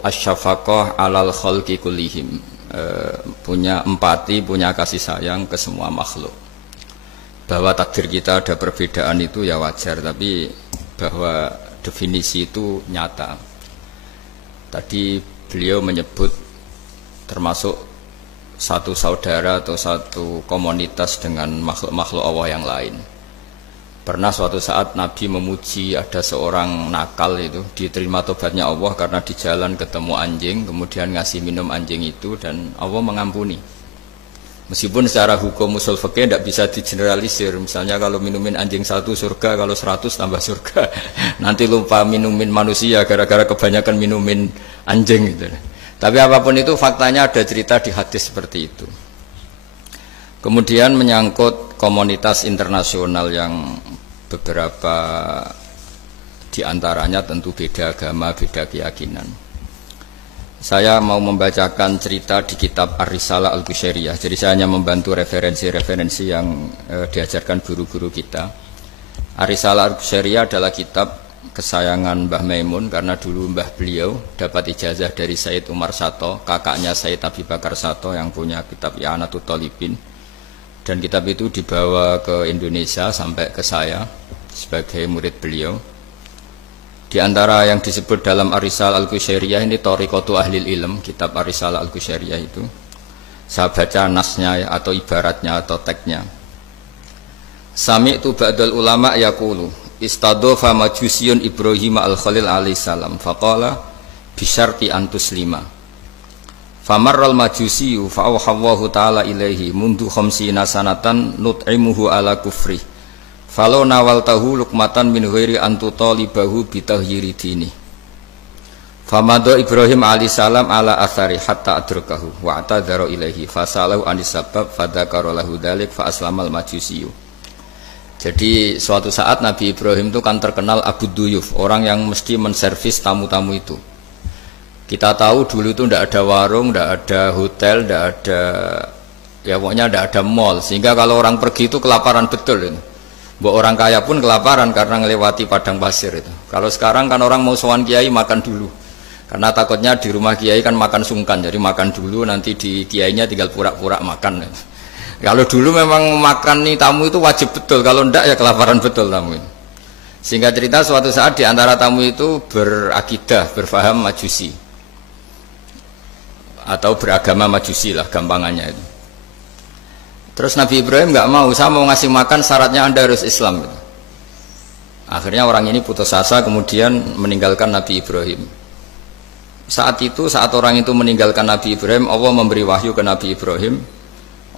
Asyafaqah alal khalqi kullihim, punya empati, punya kasih sayang ke semua makhluk. Bahwa takdir kita ada perbedaan itu ya wajar, tapi bahwa definisi itu nyata. Tadi beliau menyebut termasuk satu saudara atau satu komunitas dengan makhluk-makhluk Allah yang lain. Pernah suatu saat Nabi memuji ada seorang nakal itu, diterima tobatnya Allah karena di jalan ketemu anjing, kemudian ngasih minum anjing itu dan Allah mengampuni. Meskipun secara hukum usul fikih tidak bisa digeneralisir, misalnya kalau minumin anjing 1 surga, kalau 100 tambah surga. Nanti lupa minumin manusia gara-gara kebanyakan minumin anjing gitu. Tapi apapun itu faktanya ada cerita di hadis seperti itu. Kemudian menyangkut komunitas internasional yang beberapa diantaranya tentu beda agama, beda keyakinan. Saya mau membacakan cerita di kitab Ar-Risalah Al-Qushairiyah. Jadi saya hanya membantu referensi-referensi yang diajarkan guru-guru kita. Ar-Risalah Al-Qushairiyah adalah kitab kesayangan Mbah Maimun karena dulu mbah beliau dapat ijazah dari Said Umar Sato, kakaknya Said Abi Bakar Sato yang punya kitab I'anatul Thalibin. Dan kitab itu dibawa ke Indonesia sampai ke saya sebagai murid beliau. Di antara yang disebut dalam Ar-Risalah Al-Qushairiyah ini Thariqatu Ahlil Ilm, kitab Ar-Risalah Al-Qushairiyah itu. Saya baca nasnya atau ibaratnya atau teksnya. Sami'tu ba'dal ulama yaqulu istadhafa majusiyun Ibrahim al-Khalil alaihi salam faqala bisyarti antuslima. Famarral majusiyu fa'awhallahu ta'ala ilaihi mundu khamsina sanatan nut'imuhu ala kufri falau nawaltahu lukmatan min ghairi antutalibahu bitahyiri dini. Famado Ibrahim alaihi salam ala athari hatta adrakahu wa atadhara ilaihi fasalahu anis sabab fadzakara lahu dzalik fa aslamal majusiyu. Jadi suatu saat Nabi Ibrahim itu kan terkenal Abu Duyuf, orang yang mesti menservis tamu-tamu itu. Kita tahu dulu itu tidak ada warung, tidak ada hotel, tidak ada, ya pokoknya tidak ada mall. Sehingga kalau orang pergi itu kelaparan betul. Buat orang kaya pun kelaparan karena melewati padang pasir itu. Kalau sekarang kan orang mau sowan kiai makan dulu. Karena takutnya di rumah kiai kan makan sungkan, jadi makan dulu nanti di kiainya tinggal pura-pura makan. Kalau dulu memang makan nih tamu itu wajib betul, kalau tidak ya kelaparan betul tamu itu. Sehingga cerita suatu saat di antara tamu itu berakidah, berfaham majusi atau beragama majusi lah gampangannya itu. Terus Nabi Ibrahim nggak mau, saya mau ngasih makan syaratnya Anda harus Islam gitu. Akhirnya orang ini putus asa kemudian meninggalkan Nabi Ibrahim. Saat orang itu meninggalkan Nabi Ibrahim, Allah memberi wahyu ke Nabi Ibrahim.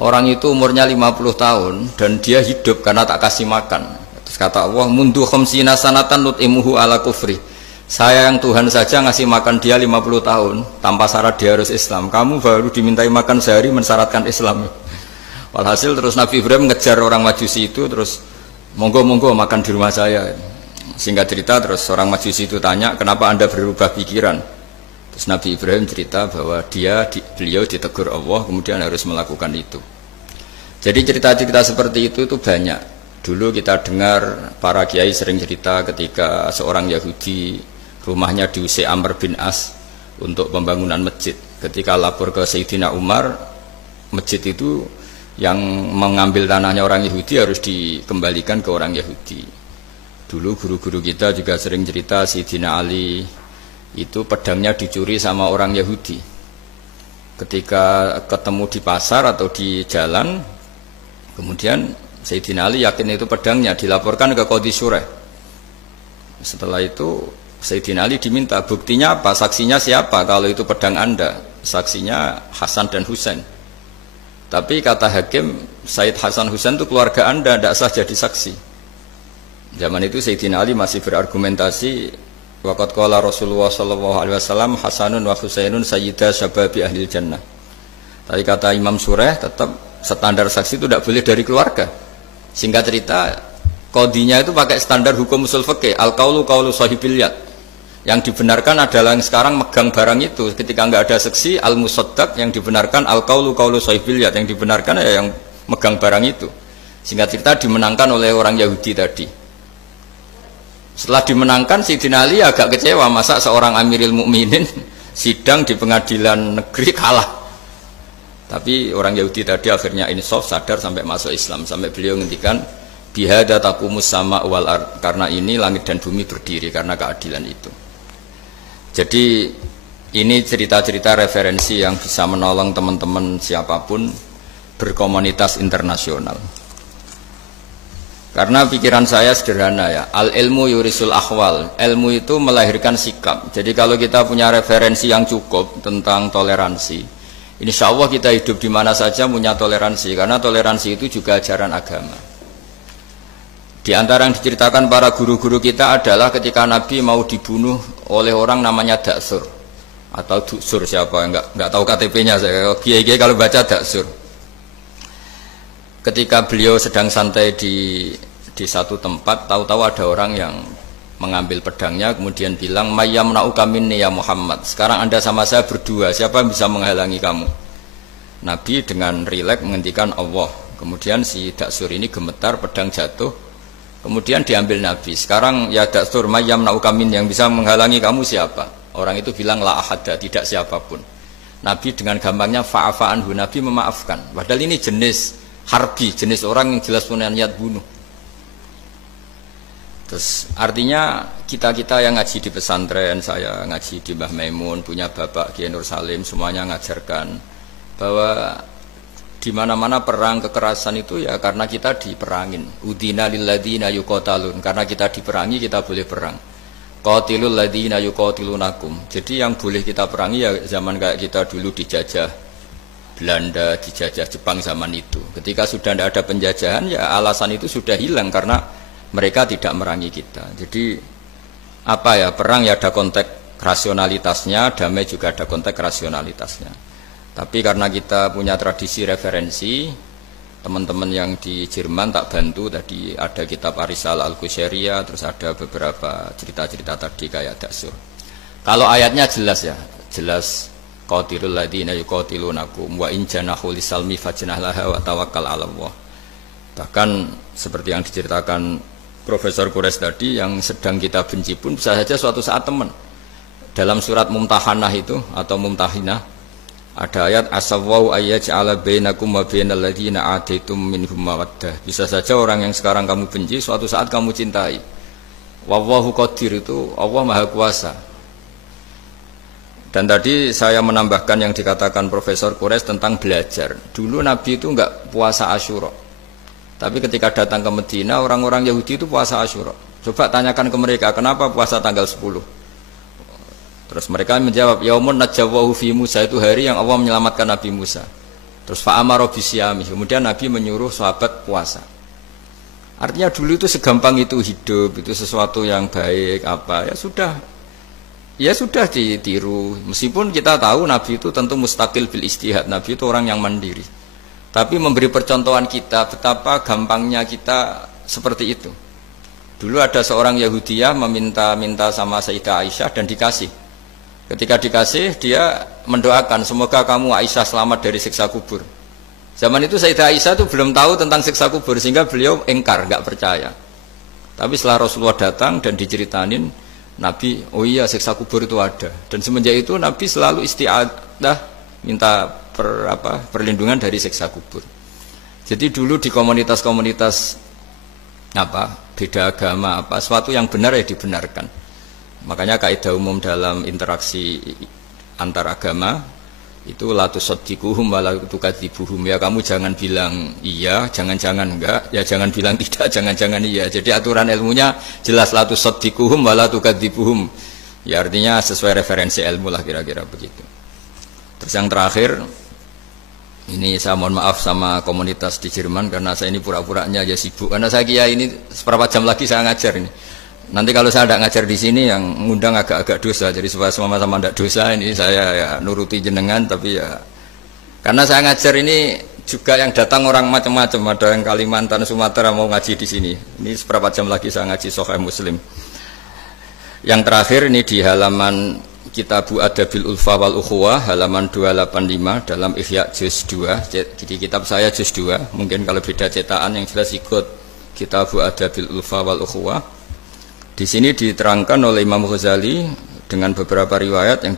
Orang itu umurnya 50 tahun dan dia hidup karena tak kasih makan. Terus kata Allah, mundu khamsina sanatan nut'imuhu ala kufri. Saya yang Tuhan saja ngasih makan dia 50 tahun tanpa syarat dia harus Islam. Kamu baru dimintai makan sehari mensyaratkan Islam. Walhasil terus Nabi Ibrahim ngejar orang Majusi itu, terus monggo-monggo makan di rumah saya. Singkat cerita terus orang Majusi itu tanya, kenapa Anda berubah pikiran? Terus Nabi Ibrahim cerita bahwa beliau ditegur Allah kemudian harus melakukan itu. Jadi cerita-cerita seperti itu banyak. Dulu kita dengar para kiai sering cerita ketika seorang Yahudi rumahnya diusir Amr bin As untuk pembangunan masjid. Ketika lapor ke Sayyidina Umar, masjid itu yang mengambil tanahnya orang Yahudi harus dikembalikan ke orang Yahudi. Dulu guru-guru kita juga sering cerita Sayyidina Ali itu pedangnya dicuri sama orang Yahudi. Ketika ketemu di pasar atau di jalan, kemudian Sayyidina Ali yakin itu pedangnya, dilaporkan ke Qadhi Syurah. Setelah itu Sayyidina Ali diminta, buktinya apa? Saksinya siapa? Kalau itu pedang Anda, saksinya Hasan dan Husain. Tapi kata hakim, Said Hasan Husain itu keluarga Anda, tidak sah jadi saksi. Zaman itu Sayyidina Ali masih berargumentasi, waqad qala Rasulullah sallallahu alaihi wasallam Hasanun wa Husainun sayyida syababi ahlil jannah. Tapi kata Imam Surah, tetap standar saksi itu tidak boleh dari keluarga. Singkat cerita, qadhinya itu pakai standar hukum usul fikih, al-qaulu qaulu sahibil yad. Yang dibenarkan adalah yang sekarang megang barang itu. Ketika enggak ada saksi, al-musaddaq, yang dibenarkan al-qaulu qaulu sahibil yad, yang dibenarkan ya yang megang barang itu. Singkat cerita dimenangkan oleh orang Yahudi tadi. Setelah dimenangkan Sayyidina Ali agak kecewa, masa seorang Amirul Mukminin sidang di pengadilan negeri kalah. Tapi orang Yahudi tadi akhirnya insaf, sadar sampai masuk Islam, sampai beliau ngendikan bihada taqumus sama wal ard, karena ini langit dan bumi berdiri karena keadilan itu. Jadi ini cerita-cerita referensi yang bisa menolong teman-teman siapapun berkomunitas internasional. Karena pikiran saya sederhana ya, al ilmu yurisul ahwal, ilmu itu melahirkan sikap. Jadi kalau kita punya referensi yang cukup tentang toleransi, insya Allah kita hidup di mana saja punya toleransi, karena toleransi itu juga ajaran agama. Di antara yang diceritakan para guru-guru kita adalah ketika Nabi mau dibunuh oleh orang namanya Daksur atau Duksur, siapa nggak tahu KTP-nya saya. Kiai-kiai kalau baca Daksur. Ketika beliau sedang santai di satu tempat, tahu-tahu ada orang yang mengambil pedangnya kemudian bilang mayyamna'uka minni ya Muhammad, sekarang Anda sama saya berdua, siapa yang bisa menghalangi kamu? Nabi dengan rileks menghentikan Allah. Kemudian si Daksur ini gemetar, pedang jatuh, kemudian diambil Nabi. Sekarang ya Daksur, mayyamna'uka minni, yang bisa menghalangi kamu siapa? Orang itu bilang la ahada, tidak siapapun. Nabi dengan gampangnya fa'afa anhu, Nabi memaafkan. Padahal ini jenis harbi, jenis orang yang jelas punya niat bunuh. Terus artinya kita-kita yang ngaji di pesantren, saya ngaji di Mbah Maimun, punya Bapak Kiai Nur Salim, semuanya ngajarkan bahwa di mana-mana perang kekerasan itu ya karena kita diperangin. Udina lilladzina yuqatalun, karena kita diperangi kita boleh perang. Qatilul ladzina yuqatilunakum. Jadi yang boleh kita perangi ya zaman kayak kita dulu dijajah Belanda, dijajah Jepang zaman itu. Ketika sudah tidak ada penjajahan ya alasan itu sudah hilang karena mereka tidak merangi kita. Jadi apa ya, perang ya ada konteks rasionalitasnya, damai juga ada konteks rasionalitasnya. Tapi karena kita punya tradisi referensi, teman-teman yang di Jerman tak bantu, tadi ada kitab Arisala Al-Qusyairiyah, terus ada beberapa cerita-cerita tadi kayak Daksur. Kalau ayatnya jelas ya, jelas qatilul ladzina yuqatilunakum wa in janahu lisalmi fajnah laha wa tawakkal 'ala Allah. Bahkan seperti yang diceritakan Profesor Quraisy tadi, yang sedang kita benci pun bisa saja suatu saat teman. Dalam surat Mumtahanah itu atau Mumtahinah ada ayat asawwau ayyaj'ala bainakum wa bainal ladzina ataitum minhum mawaddah. Bisa saja orang yang sekarang kamu benci suatu saat kamu cintai. Wallahu qadir, itu Allah Maha Kuasa. Dan tadi saya menambahkan yang dikatakan Profesor Quraisy tentang belajar. Dulu Nabi itu enggak puasa Asyura. Tapi ketika datang ke Medina, orang-orang Yahudi itu puasa Asyura. Coba tanyakan ke mereka, kenapa puasa tanggal 10? Terus mereka menjawab, yaumun najawwahu fi Musa, itu hari yang Allah menyelamatkan Nabi Musa. Terus fa'amara bisyami, kemudian Nabi menyuruh sahabat puasa. Artinya dulu itu segampang itu hidup, itu sesuatu yang baik, apa ya sudah ditiru. Meskipun kita tahu Nabi itu tentu mustaqil bil istihad, Nabi itu orang yang mandiri. Tapi memberi percontohan kita betapa gampangnya kita seperti itu. Dulu ada seorang Yahudiyah meminta sama Sayyidah Aisyah dan dikasih. Ketika dikasih, dia mendoakan semoga kamu Aisyah selamat dari siksa kubur. Zaman itu Sayyidah Aisyah itu belum tahu tentang siksa kubur, sehingga beliau engkar, nggak percaya. Tapi setelah Rasulullah datang dan diceritanin Nabi, oh iya siksa kubur itu ada. Dan semenjak itu Nabi selalu isti'adah, minta perlindungan dari siksa kubur. Jadi dulu di komunitas-komunitas beda agama sesuatu yang benar ya dibenarkan. Makanya kaidah umum dalam interaksi antar agama itu la tusaddiquhum wa la tukadzibuhum, ya kamu jangan bilang iya, jangan-jangan enggak, ya jangan bilang tidak, jangan-jangan iya. Jadi aturan ilmunya jelas la tusaddiquhum wa la tukadzibuhum. Ya artinya sesuai referensi ilmu lah, kira-kira begitu. Terus yang terakhir, ini saya mohon maaf sama komunitas di Jerman karena saya ini pura-puranya aja sibuk. Karena saya kira ini seberapa jam lagi saya ngajar ini. Nanti kalau saya tidak ngajar di sini yang ngundang agak-agak dosa. Jadi supaya sama-sama tidak dosa, ini saya ya nuruti jenengan. Tapi ya karena saya ngajar ini juga yang datang orang macam-macam. Ada yang Kalimantan, Sumatera mau ngaji di sini. Ini seberapa jam lagi saya ngaji Sahih Muslim. Yang terakhir ini di halaman Kitabu Adabil Ulfa wal Ukhuwah halaman 285 dalam Ihya juz 2. Jadi kitab saya juz 2, mungkin kalau beda cetakan yang jelas ikut Kitabu Adabil Ulfa wal Ukhuwah. Di sini diterangkan oleh Imam Ghazali dengan beberapa riwayat yang